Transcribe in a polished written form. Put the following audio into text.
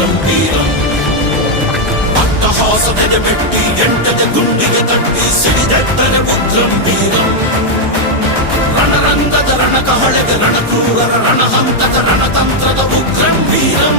ಉಗ್ರಂ ವೀರಂ ಅಟ್ಟಹಾಸನೆದೆ ಮೆಟ್ಟಿ ಎಂಟದೆ ಗುಂಡಿಗೆ ತಟ್ಟಿ ಸಿಡಿದೆಟ್ಟರೆ ಉಗ್ರಂ ವೀರಂ ರಣರಂಗದ ರಣಕಹಳೆಗೆ ರಣಕ್ರೂರರ ರಣಹಂತಕ ರಣತಂತ್ರದ ಉಗ್ರಂ ವೀರಂ